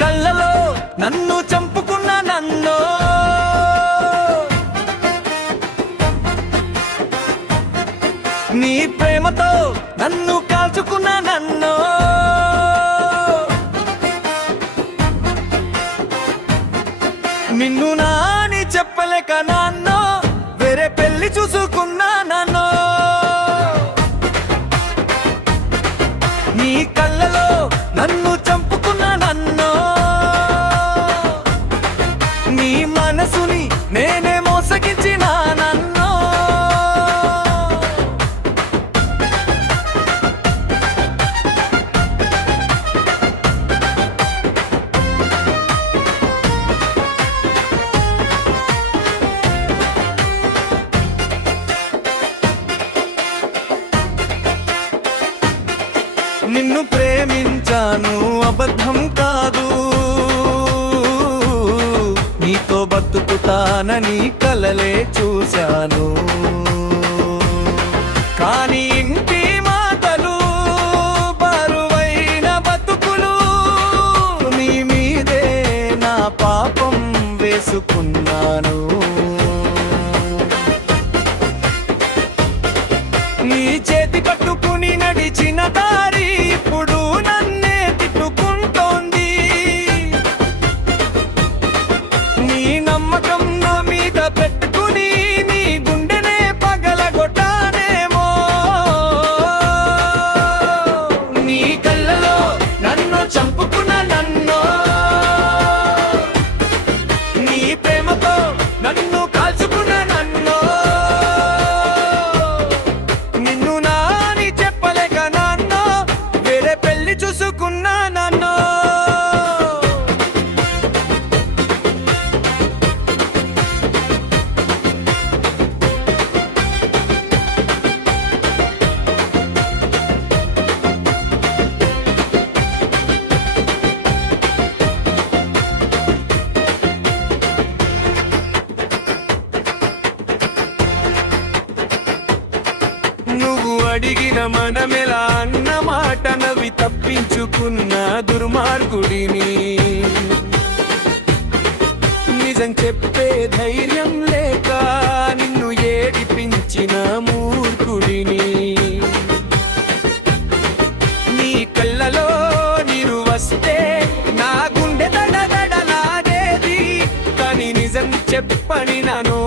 కళ్ళలో నన్ను చంపుకున్న నన్ను నీ ప్రేమతో నన్ను కాల్చుకున్న నన్ను నిన్ను నాని చెప్పలేక నాన్నో వేరే పెళ్లి చూసుకున్నా నన్ను నీ కళ్ళలో నన్ను చంపుకున్న నన్ను నీ మనసుని నేనే మోసగించిన నన్ను నిన్ను ప్రేమించాను అబద్ధం కాదు నీతో బతుకుతానని కలలే చూశాను కానీ ఇంటి మాటలు బరువైన బతుకులు నీ మీదే నా పాపం వేసుకున్నాను నీ చేతి పట్టుకుని నడిచిన దారి ఇప్పుడు నన్నే తిట్టుకుంటోంది నీ నమ్మకం నా మీద పెట్టుకుని నీ గుండెనే పగలగొట్టానేమో నీ కళ్ళలో నన్ను చంపుకున్న నన్ను నీ ప్రేమతో నన్ను కాల్చుకున్న నన్ను నిన్ను నాని చెప్పలేక నన్ను వేరే పెళ్లి చూసుకున్నా నన్ను నువ్వు అడిగిన మనమెలా అన్న మాట నవ్వి తప్పించుకున్న దుర్మార్గుడిని నిజం చెప్పే ధైర్యం లేక నిన్ను ఏడిపించిన మూర్ఖుడిని నీ కళ్ళలో నీరు వస్తే నా గుండె దడదడలాగేది కానీ నిజం చెప్పని నన్ను